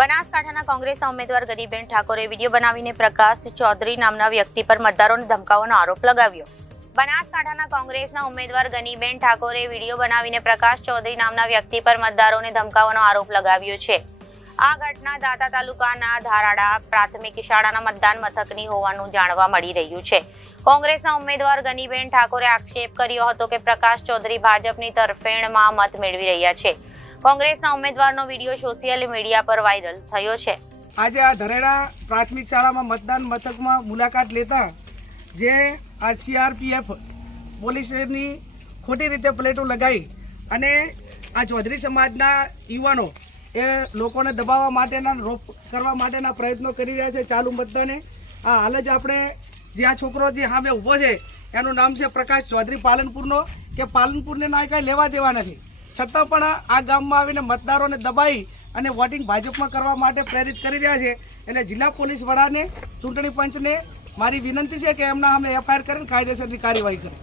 બનાસકાંઠાના કોંગ્રેસના ઉમેદવાર ગનીબેન ઠાકોરે વિડીયો બનાવીને પ્રકાશ ચૌધરી નામના વ્યક્તિ પર મતદારોને ધમકાવવાનો આરોપ લગાવ્યો। બનાસકાંઠાના કોંગ્રેસના ઉમેદવાર ગનીબેન ઠાકોરે વિડીયો બનાવીને પ્રકાશ ચૌધરી નામના વ્યક્તિ પર મતદારોને ધમકાવવાનો આરોપ લગાવ્યો છે। આ ઘટના દાતા તાલુકાના ધારાડા પ્રાથમિક શાળાના મતદાન મથકની હોવાનું જાણવા મળી રહ્યું છે। કોંગ્રેસના ઉમેદવાર ગનીબેન ઠાકોરે આક્ષેપ કર્યો હતો કે પ્રકાશ ચૌધરી ભાજપની તરફેણમાં મત મેળવી રહ્યા છે। કોંગ્રેસના ઉમેદવારનો વિડીયો સોશિયલ મીડિયા પર વાયરલ થયો છે। આજે આ ધરેડા પ્રાથમિક શાળામાં મતદાન મથકમાં મુલાકાત લેતા જે આ CRPF પોલીસની ખોટી રીતે પ્લેટો લગાવી અને આ ચૌધરી સમાજના યુવાનો એ લોકોને દબાવવા માટેના રોપ કરવા માટેના પ્રયત્નો કરી રહ્યા છે। ચાલુ મતદાને આ હાલ જ આપણે જે આ છોકરો જે સામે ઊભો છે એનું નામ છે પ્રકાશ ચૌધરી પાલનપુરનો, કે પાલનપુરને ના કાંઈ લેવા દેવા નથી, છતાં પણ આ ગામમાં આવીને મતદારોને દબાવી અને વોટિંગ ભાજપમાં કરવા માટે પ્રેરિત કરી રહ્યા છે। એટલે જિલ્લા પોલીસ વડાને, ચૂંટણી પંચને મારી વિનંતી છે કે એમના સામે FIR કરીને કાયદેસરની કાર્યવાહી કરે।